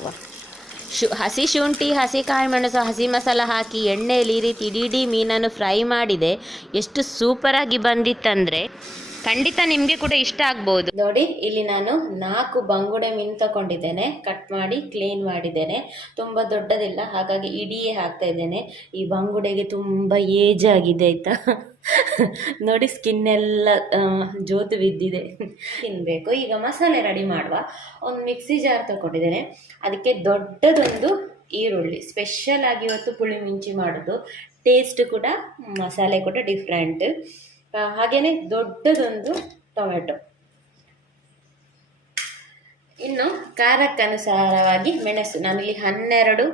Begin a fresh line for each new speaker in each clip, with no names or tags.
ಹಾಕುವ. ಶು, ಹಸಿ ಶುಂಠಿ, ಹಸಿ ಕಾಳುಮೆಣಸು ಹಸಿ ಮಸಾಲ ಹಾಕಿ ಎಣ್ಣೆಯಲ್ಲಿ ಈ ರೀತಿ ಇಡೀ ಮೀನನ್ನು ಫ್ರೈ ಮಾಡಿದೆ. ಎಷ್ಟು ಸೂಪರಾಗಿ ಬಂದಿತ್ತಂದರೆ ಖಂಡಿತ ನಿಮಗೆ ಕೂಡ ಇಷ್ಟ ಆಗ್ಬೋದು. ನೋಡಿ, ಇಲ್ಲಿ ನಾನು ನಾಲ್ಕು ಬಂಗುಡೆ ಮೀನು ತಗೊಂಡಿದ್ದೇನೆ. ಕಟ್ ಮಾಡಿ ಕ್ಲೀನ್ ಮಾಡಿದ್ದೇನೆ. ತುಂಬ ದೊಡ್ಡದಿಲ್ಲ, ಹಾಗಾಗಿ ಇಡಿಯೇ ಹಾಕ್ತಾ ಇದ್ದೇನೆ. ಈ ಬಂಗುಡೆಗೆ ತುಂಬ ಏಜ್ ಆಗಿದೆ, ಆಯಿತಾ? ನೋಡಿ ಸ್ಕಿನ್ ಎಲ್ಲ ಜೋತು ಬಿದ್ದಿದೆ. ತಿನ್ನಬೇಕು ಈಗ ಮಸಾಲೆ ರೆಡಿ ಮಾಡುವ. ಒಂದು ಮಿಕ್ಸಿ ಜಾರ್ ತಗೊಂಡಿದ್ದೇನೆ. ಅದಕ್ಕೆ ದೊಡ್ಡದೊಂದು ಈರುಳ್ಳಿ. ಸ್ಪೆಷಲ್ ಆಗಿ ಇವತ್ತು ಪುಳಿ ಮಿಂಚಿ ಮಾಡೋದು. ಟೇಸ್ಟ್ ಕೂಡ, ಮಸಾಲೆ ಕೂಡ ಡಿಫ್ರೆಂಟ್ ಹಾಗೆಯೇ ದೊಡ್ಡದೊಂದು ಟೊಮೆಟೊ. ಇನ್ನು ಖಾರಕ್ಕನುಸಾರವಾಗಿ ಮೆಣಸು. ನಾನಿಲ್ಲಿ ಹನ್ನೆರಡು,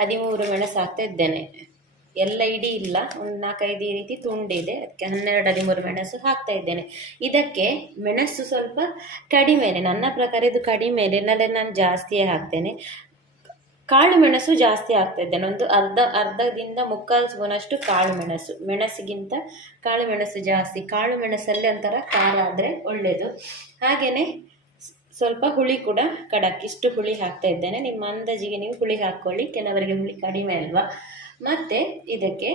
ಹದಿಮೂರು ಮೆಣಸು ಹಾಕ್ತಾ ಇದ್ದೇನೆ ಎಲ್ಲ ಇಡೀ ಇಲ್ಲ. ಒಂದು ನಾಲ್ಕೈದು ರೀತಿ ತುಂಡಿದೆ. ಅದಕ್ಕೆ ಹನ್ನೆರಡು, ಹದಿಮೂರು ಮೆಣಸು ಹಾಕ್ತಾ ಇದ್ದೇನೆ ಇದಕ್ಕೆ ಮೆಣಸು ಸ್ವಲ್ಪ ಕಡಿಮೆನೆ. ನನ್ನ ಪ್ರಕಾರ ಇದು ಕಡಿಮೆನೆ. ಇಲ್ಲದೆ ನಾನು ಜಾಸ್ತಿಯೇ ಹಾಕ್ತೇನೆ. ಕಾಳು ಮೆಣಸು ಜಾಸ್ತಿ ಇದ್ದೇನೆ ಒಂದು ಅರ್ಧ, ಅರ್ಧದಿಂದ ಮುಕ್ಕಾಲು ಸ್ಪೂನಷ್ಟು ಕಾಳು ಮೆಣಸು. ಮೆಣಸಿಗಿಂತ ಕಾಳು ಮೆಣಸು ಜಾಸ್ತಿ. ಕಾಳು ಮೆಣಸಲ್ಲಿ ಒಂಥರ ಖಾರ ಆದರೆ ಒಳ್ಳೆಯದು ಹಾಗೆಯೇ ಸ್ವಲ್ಪ ಹುಳಿ ಕೂಡ ಕಡಕ್ ಇಷ್ಟು ಹುಳಿ ಹಾಕ್ತಾ ಇದ್ದೇನೆ. ನಿಮ್ಮ ಅಂದಾಜಿಗೆ ನೀವು ಹುಳಿ ಹಾಕ್ಕೊಳ್ಳಿ. ಕೆಲವರಿಗೆ ಹುಳಿ ಕಡಿಮೆ ಅಲ್ವಾ? ಮತ್ತು ಇದಕ್ಕೆ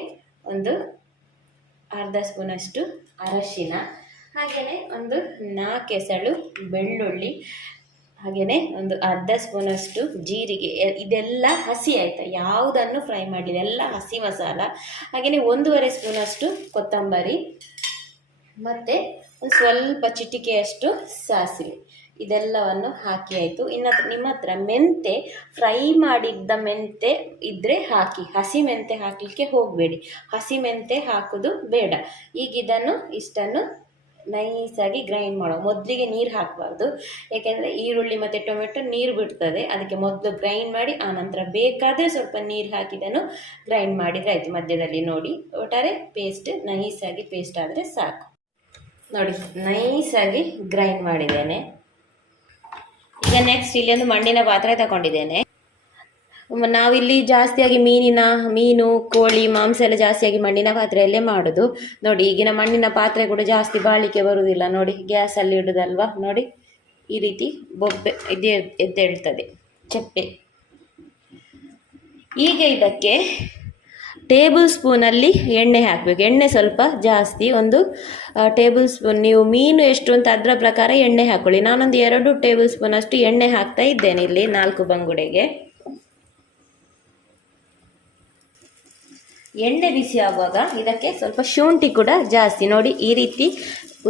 ಒಂದು ಅರ್ಧ ಸ್ಪೂನಷ್ಟು ಅರಶಿನ. ಹಾಗೆಯೇ ಒಂದು ನಾಲ್ಕು ಎಸಳು ಬೆಳ್ಳುಳ್ಳಿ. ಹಾಗೆಯೇ ಒಂದು ಅರ್ಧ ಸ್ಪೂನಷ್ಟು ಜೀರಿಗೆ, ಎ- ಇದೆಲ್ಲ ಹಸಿ ಆಯಿತಾ? ಯಾವುದನ್ನು ಫ್ರೈ ಮಾಡಿಲ್ಲ ಎಲ್ಲ ಹಸಿ ಮಸಾಲ. ಹಾಗೆಯೇ ಒಂದೂವರೆ ಸ್ಪೂನಷ್ಟು ಕೊತ್ತಂಬರಿ. ಮತ್ತು ಒಂದು ಸ್ವಲ್ಪ ಚಿಟಿಕೆಯಷ್ಟು ಸಾಸಿವೆ. ಇದೆಲ್ಲವನ್ನು ಹಾಕಿ ಆಯಿತು. ಇನ್ನತ್ರ ನಿಮ್ಮ ಹತ್ರ ಮೆಂತೆ ಫ್ರೈ ಮಾಡಿದ್ದ ಮೆಂತೆ ಇದ್ದರೆ ಹಾಕಿ. ಹಸಿ ಮೆಂತೆ ಹಾಕಲಿಕ್ಕೆ ಹೋಗಬೇಡಿ. ಹಸಿ ಮೆಂತೆ ಹಾಕೋದು ಬೇಡ. ಈಗ ಇದನ್ನು ಇಷ್ಟನ್ನು ನೈಸಾಗಿ ಗ್ರೈಂಡ್ ಮಾಡೋ, ಮೊದಲಿಗೆ ನೀರು ಹಾಕಬಾರ್ದು. ಏಕೆಂದರೆ ಈರುಳ್ಳಿ ಮತ್ತು ಟೊಮೆಟೊ ನೀರು ಬಿಡ್ತದೆ. ಅದಕ್ಕೆ ಮೊದಲು ಗ್ರೈಂಡ್ ಮಾಡಿ ಆನಂತರ ಬೇಕಾದರೆ ಸ್ವಲ್ಪ ನೀರು ಹಾಕಿದನ್ನು ಗ್ರೈಂಡ್ ಮಾಡಿದರೆ ಆಯಿತು ಮಧ್ಯದಲ್ಲಿ ನೋಡಿ. ಒಟ್ಟಾರೆ ಪೇಸ್ಟ್ ನೈಸಾಗಿ ಪೇಸ್ಟ್ ಆದರೆ ಸಾಕು. ನೋಡಿ, ನೈಸಾಗಿ ಗ್ರೈಂಡ್ ಮಾಡಿದ್ದೇನೆ. ಈಗ ನೆಕ್ಸ್ಟ್ ಇಲ್ಲಿ ಒಂದು ಮಣ್ಣಿನ ಪಾತ್ರೆ ತಗೊಂಡಿದ್ದೇನೆ. ನಾವಿಲ್ಲಿ ಜಾಸ್ತಿಯಾಗಿ ಮೀನಿನ, ಮೀನು, ಕೋಳಿ, ಮಾಂಸ ಎಲ್ಲ ಜಾಸ್ತಿಯಾಗಿ ಮಣ್ಣಿನ ಪಾತ್ರೆಯಲ್ಲೇ ಮಾಡೋದು. ನೋಡಿ, ಈಗಿನ ಮಣ್ಣಿನ ಪಾತ್ರೆ ಕೂಡ ಜಾಸ್ತಿ ಬಾಳಿಕೆ ಬರುವುದಿಲ್ಲ ನೋಡಿ ಗ್ಯಾಸಲ್ಲಿ ಇಡೋದಲ್ವಾ? ನೋಡಿ, ಈ ರೀತಿ ಬೊಬ್ಬೆ ಇದೆ ಎದ್ದೇಳ್ತದೆ ಚಪ್ಪೆ. ಈಗ ಇದಕ್ಕೆ ಟೇಬಲ್ ಸ್ಪೂನಲ್ಲಿ ಎಣ್ಣೆ ಹಾಕಬೇಕು. ಎಣ್ಣೆ ಸ್ವಲ್ಪ ಜಾಸ್ತಿ ಒಂದು ಟೇಬಲ್ ಸ್ಪೂನ್ ನೀವು ಮೀನು ಎಷ್ಟು ಅಂತ ಅದರ ಪ್ರಕಾರ ಎಣ್ಣೆ ಹಾಕೊಳ್ಳಿ. ನಾನೊಂದು ಎರಡು ಟೇಬಲ್ ಸ್ಪೂನ್ ಅಷ್ಟು ಎಣ್ಣೆ ಹಾಕ್ತಾ ಇದ್ದೇನೆ ಇಲ್ಲಿ ನಾಲ್ಕು ಬಂಗುಡೆಗೆ. ಎಣ್ಣೆ ಬಿಸಿ ಆಗುವಾಗ ಇದಕ್ಕೆ ಸ್ವಲ್ಪ ಶುಂಠಿ ಕೂಡ ಜಾಸ್ತಿ. ನೋಡಿ, ಈ ರೀತಿ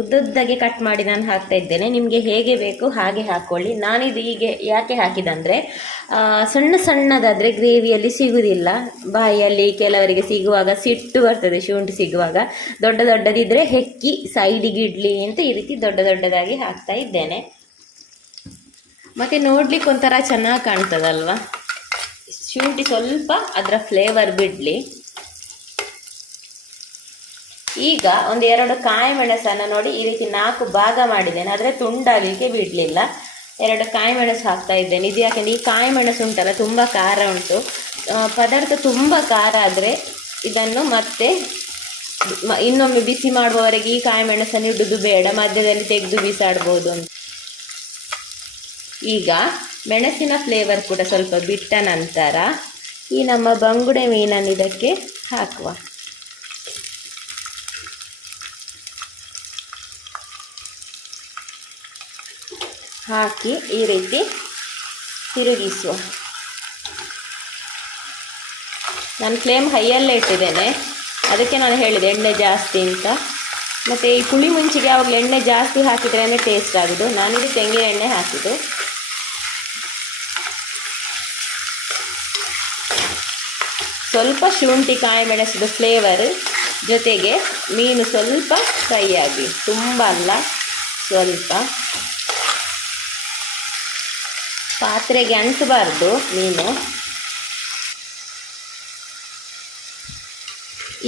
ಉದ್ದುದ್ದಾಗಿ ಕಟ್ ಮಾಡಿ ನಾನು ಹಾಕ್ತಾ ಇದ್ದೇನೆ. ನಿಮಗೆ ಹೇಗೆ ಬೇಕು ಹಾಗೆ ಹಾಕ್ಕೊಳ್ಳಿ ನಾನಿದು ಹೀಗೆ ಯಾಕೆ ಹಾಕಿದಂದರೆ ಸಣ್ಣ ಸಣ್ಣದಾದರೆ ಗ್ರೇವಿಯಲ್ಲಿ ಸಿಗುವುದಿಲ್ಲ ಬಾಯಲ್ಲಿ ಕೆಲವರಿಗೆ ಸಿಗುವಾಗ ಸಿಟ್ಟು ಬರ್ತದೆ, ಶುಂಠಿ ಸಿಗುವಾಗ. ದೊಡ್ಡ ದೊಡ್ಡದಿದ್ದರೆ ಹೆಕ್ಕಿ ಸೈಡಿಗೆ ಇಡ್ಲಿ ಅಂತ ಈ ರೀತಿ ದೊಡ್ಡ ದೊಡ್ಡದಾಗಿ ಹಾಕ್ತಾ ಇದ್ದೇನೆ. ಮತ್ತು ನೋಡ್ಲಿಕ್ಕೆ ಒಂಥರ ಚೆನ್ನಾಗಿ ಕಾಣ್ತದಲ್ವಾ? ಶುಂಠಿ ಸ್ವಲ್ಪ ಅದರ ಫ್ಲೇವರ್ ಬಿಡಲಿ. ಈಗ ಒಂದು ಎರಡು ಕಾಯಿ ಮೆಣಸನ್ನು ನೋಡಿ ಈ ರೀತಿ ನಾಲ್ಕು ಭಾಗ ಮಾಡಿದ್ದೇನೆ. ಆದರೆ ತುಂಡಾಗಲಿಕ್ಕೆ ಬಿಡಲಿಲ್ಲ. ಎರಡು ಕಾಯಿ ಮೆಣಸು ಹಾಕ್ತಾ ಇದ್ದೇನೆ. ಇದು ಯಾಕೆಂದರೆ ಈ ಕಾಯಿ ಮೆಣಸು ಉಂಟಲ್ಲ, ತುಂಬ ಖಾರ ಉಂಟು. ಪದಾರ್ಥ ತುಂಬ ಖಾರ ಆದರೆ ಇದನ್ನು ಮತ್ತೆ ಇನ್ನೊಮ್ಮೆ ಬಿಸಿ ಮಾಡುವವರೆಗೆ ಈ ಕಾಯಿ ಮೆಣಸನ್ನು ಬೇಡ. ಮಧ್ಯದಲ್ಲಿ ತೆಗೆದು ಬಿಸಾಡ್ಬೋದು ಅಂತ. ಈಗ ಮೆಣಸಿನ ಫ್ಲೇವರ್ ಕೂಡ ಸ್ವಲ್ಪ ಬಿಟ್ಟ ನಂತರ ಈ ನಮ್ಮ ಬಂಗುಡೆ ಮೀನನ್ನು ಇದಕ್ಕೆ ಹಾಕುವ. ಹಾಕಿ ಈ ರೀತಿ ತಿರುಗಿಸುವ. ನಾನು ಫ್ಲೇಮ್ ಹೈಯಲ್ಲೇ ಇಟ್ಟಿದ್ದೇನೆ. ಅದಕ್ಕೆ ನಾನು ಹೇಳಿದೆ ಎಣ್ಣೆ ಜಾಸ್ತಿ ಅಂತ. ಮತ್ತು ಈ ಪುಳಿ ಮುಂಚಿಗೆ ಯಾವಾಗಲೂ ಎಣ್ಣೆ ಜಾಸ್ತಿ ಹಾಕಿದ್ರೇ ಟೇಸ್ಟ್ ಆಗೋದು. ನಾನಿದು ತೆಂಗಿನ ಎಣ್ಣೆ ಹಾಕಿದ್ದು. ಸ್ವಲ್ಪ ಶುಂಠಿ, ಕಾಯಿ, ಮೆಣಸಿದ ಫ್ಲೇವರ್ ಜೊತೆಗೆ ಮೀನು ಸ್ವಲ್ಪ ಫ್ರೈ ಆಗಿ. ತುಂಬ ಅಲ್ಲ, ಸ್ವಲ್ಪ. ಪಾತ್ರೆಗೆ ಅಂಟಬಾರ್ದು ಮೀನು.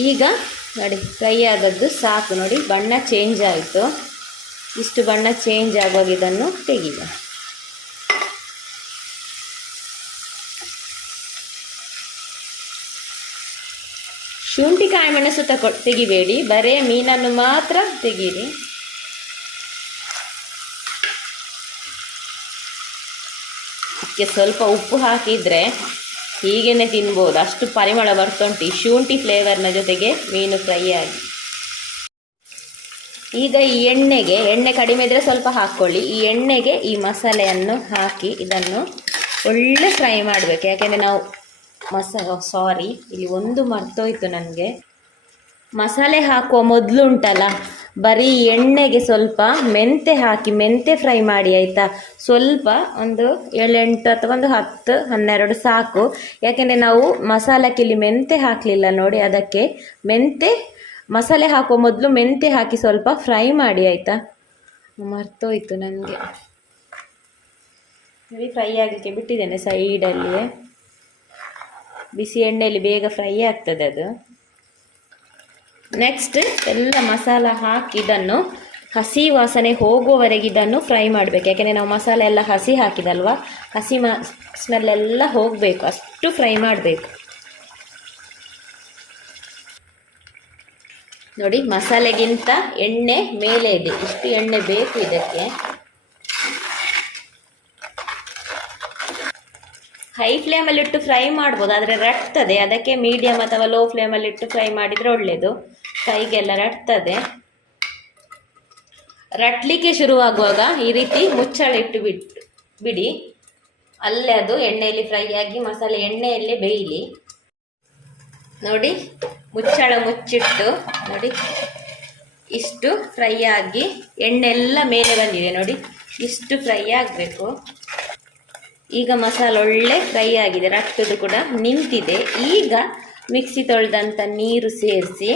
ಈಗ ನೋಡಿ, ಫ್ರೈ ಆದದ್ದು ಸಾಕು ನೋಡಿ, ಬಣ್ಣ ಚೇಂಜ್ ಆಯಿತು. ಇಷ್ಟು ಬಣ್ಣ ಚೇಂಜ್ ಆಗುವಾಗ ಇದನ್ನು ತೆಗೆಯುವ ಶುಂಠಿ ಕಾಯಿ ಮೆಣಸು ತಗೊ ತೆಗಿಬೇಡಿ, ಬರೇ ಮೀನನ್ನು ಮಾತ್ರ ತೆಗೀರಿ. ಇದಕ್ಕೆ ಸ್ವಲ್ಪ ಉಪ್ಪು ಹಾಕಿದರೆ ಹೀಗೇನೆ ತಿನ್ಬೋದು. ಅಷ್ಟು ಪರಿಮಳ ಬರ್ತುಂಟು ಈ ಶುಂಠಿ ಫ್ಲೇವರ್ನ ಜೊತೆಗೆ ಮೀನು ಫ್ರೈ ಆಗಿ. ಈಗ ಈ ಎಣ್ಣೆಗೆ, ಎಣ್ಣೆ ಕಡಿಮೆ ಇದ್ದರೆ ಸ್ವಲ್ಪ ಹಾಕ್ಕೊಳ್ಳಿ. ಈ ಎಣ್ಣೆಗೆ ಈ ಮಸಾಲೆಯನ್ನು ಹಾಕಿ ಇದನ್ನು ಒಳ್ಳೆ ಫ್ರೈ ಮಾಡಬೇಕು. ಯಾಕೆಂದರೆ ನಾವು ಮಸ ಸಾರಿ ಇಲ್ಲಿ ಒಂದು ಮರ್ತೋಯ್ತು ನನಗೆ. ಮಸಾಲೆ ಹಾಕುವ ಮೊದಲು ಉಂಟಲ್ಲ? ಬರೀ ಎಣ್ಣೆಗೆ ಸ್ವಲ್ಪ ಮೆಂತೆ ಹಾಕಿ, ಮೆಂತೆ ಫ್ರೈ ಮಾಡಿ, ಆಯಿತಾ? ಸ್ವಲ್ಪ ಒಂದು ಏಳೆಂಟು ಅಥವಾ ಒಂದು ಹತ್ತು, ಹನ್ನೆರಡು ಸಾಕು. ಯಾಕೆಂದರೆ ನಾವು ಮಸಾಲಕ್ಕೆ ಇಲ್ಲಿ ಮೆಂತೆ ಹಾಕಲಿಲ್ಲ ನೋಡಿ, ಅದಕ್ಕೆ ಮೆಂತೆ, ಮಸಾಲೆ ಹಾಕುವ ಮೊದಲು ಮೆಂತೆ ಹಾಕಿ ಸ್ವಲ್ಪ ಫ್ರೈ ಮಾಡಿ, ಆಯಿತಾ? ಮರ್ತೋಯ್ತು ನನಗೆ ನೋಡಿ ಫ್ರೈ ಆಗಲಿಕ್ಕೆ ಬಿಟ್ಟಿದ್ದೇನೆ ಸೈಡಲ್ಲಿ ಬಿಸಿ ಎಣ್ಣೆಯಲ್ಲಿ ಬೇಗ ಫ್ರೈ ಆಗ್ತದೆ ಅದು. ನೆಕ್ಸ್ಟ್ ಎಲ್ಲ ಮಸಾಲ ಹಾಕಿ ಇದನ್ನು ಹಸಿ ವಾಸನೆ ಹೋಗುವವರೆಗೆ ಇದನ್ನು ಫ್ರೈ ಮಾಡಬೇಕು. ಯಾಕೆಂದರೆ ನಾವು ಮಸಾಲೆ ಎಲ್ಲ ಹಸಿ ಹಾಕಿದಲ್ವಾ? ಹಸಿ ಮ ಸ್ಮೆಲ್ ಎಲ್ಲ ಹೋಗಬೇಕು. ಅಷ್ಟು ಫ್ರೈ ಮಾಡಬೇಕು. ನೋಡಿ, ಮಸಾಲೆಗಿಂತ ಎಣ್ಣೆ ಮೇಲೆ ಇದೆ. ಇಷ್ಟು ಎಣ್ಣೆ ಬೇಕು ಇದಕ್ಕೆ. ಹೈ ಫ್ಲೇಮಲ್ಲಿಟ್ಟು ಫ್ರೈ ಮಾಡ್ಬೋದು. ಆದರೆ ರಟ್ತದೆ. ಅದಕ್ಕೆ ಮೀಡಿಯಮ್ ಅಥವಾ ಲೋ ಫ್ಲೇಮಲ್ಲಿಟ್ಟು ಫ್ರೈ ಮಾಡಿದರೆ ಒಳ್ಳೆಯದು ಕೈಗೆಲ್ಲ ರಟ್ತದೆ. ರಟ್ಲಿಕ್ಕೆ ಶುರುವಾಗುವಾಗ ಈ ರೀತಿ ಮುಚ್ಚಳ ಇಟ್ಟು ಬಿಟ್ಟು ಬಿಡಿ. ಅಲ್ಲೇ ಅದು ಎಣ್ಣೆಯಲ್ಲಿ ಫ್ರೈ ಆಗಿ ಮಸಾಲೆ ಎಣ್ಣೆಯಲ್ಲೇ ಬೇಯಲಿ. ನೋಡಿ, ಮುಚ್ಚಳ ಮುಚ್ಚಿಟ್ಟು, ನೋಡಿ. ಇಷ್ಟು ಫ್ರೈ ಆಗಿ ಎಣ್ಣೆ ಎಲ್ಲ ಮೇಲೆ ಬಂದಿದೆ, ನೋಡಿ. ಇಷ್ಟು ಫ್ರೈ ಆಗಬೇಕು. ಈಗ ಮಸಾಲೆ ಒಳ್ಳೆ ಫ್ರೈ ಆಗಿದೆ ರಟ್ಟದು ಕೂಡ ನಿಂತಿದೆ. ಈಗ ಮಿಕ್ಸಿ ತೊಳೆದಂಥ ನೀರು ಸೇರಿಸಿ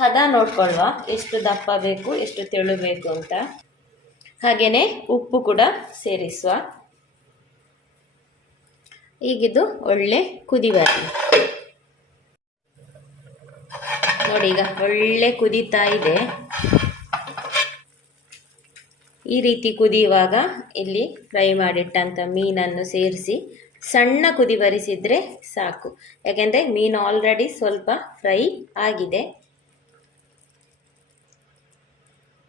ಹದ ನೋಡ್ಕೊಳ್ಳುವ ಎಷ್ಟು ದಪ್ಪ ಬೇಕು, ಎಷ್ಟು ತೆಳು ಬೇಕು ಅಂತ. ಹಾಗೆಯೇ ಉಪ್ಪು ಕೂಡ ಸೇರಿಸುವ. ಈಗಿದು ಒಳ್ಳೆ ಕುದಿ ಬರಲಿ ನೋಡಿ ಈಗ ಒಳ್ಳೆ ಕುದೀತಾ ಇದೆ. ಈ ರೀತಿ ಕುದಿಯುವಾಗ ಇಲ್ಲಿ ಫ್ರೈ ಮಾಡಿಟ್ಟಂಥ ಮೀನನ್ನು ಸೇರಿಸಿ ಸಣ್ಣ ಕುದಿ ಬರಿಸಿದರೆ ಸಾಕು. ಯಾಕೆಂದರೆ ಮೀನು ಆಲ್ರೆಡಿ ಸ್ವಲ್ಪ ಫ್ರೈ ಆಗಿದೆ.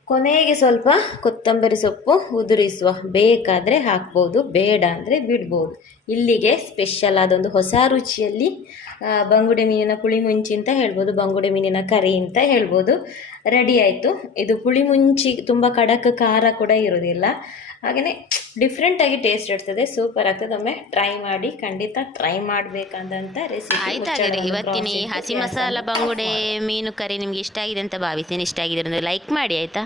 ಕೊನೆಗೆ ಸ್ವಲ್ಪ ಕೊತ್ತಂಬರಿ ಸೊಪ್ಪು ಉದುರಿಸುವ. ಬೇಕಾದರೆ ಹಾಕ್ಬೋದು ಬೇಡ ಅಂದರೆ ಬಿಡ್ಬೋದು. ಇಲ್ಲಿಗೆ ಸ್ಪೆಷಲ್ ಆದೊಂದು ಹೊಸ ರುಚಿಯಲ್ಲಿ ಬಂಗುಡೆ ಮೀನಿನ ಪುಳಿ ಮುಂಚಿ ಅಂತ ಹೇಳ್ಬೋದು ಬಂಗುಡೆ ಮೀನಿನ ಕರಿ ಅಂತ ಹೇಳ್ಬೋದು. ರೆಡಿ ಆಯಿತು. ಇದು ಪುಳಿ ಮುಂಚಿ ತುಂಬ ಕಡಕ ಖಾರ ಕೂಡ ಇರೋದಿಲ್ಲ. ಹಾಗೆಯೇ ಡಿಫ್ರೆಂಟಾಗಿ ಟೇಸ್ಟ್ ಇರ್ತದೆ ಸೂಪರ್ ಆಗ್ತದೆ. ಒಮ್ಮೆ ಟ್ರೈ ಮಾಡಿ ಖಂಡಿತ ಟ್ರೈ ಮಾಡಬೇಕಂದಂತ
ರೆಸಿಪಿ ಇವತ್ತಿನ ಈ ಹಸಿ ಮಸಾಲ ಬಂಗುಡೆ ಮೀನು ಕರಿ ನಿಮ್ಗೆ ಇಷ್ಟ ಆಗಿದೆ ಅಂತ ಭಾವಿಸ್ತೀನಿ. ಇಷ್ಟ ಆಗಿದೆ ಅಂದರೆ ಲೈಕ್ ಮಾಡಿ ಆಯ್ತಾ?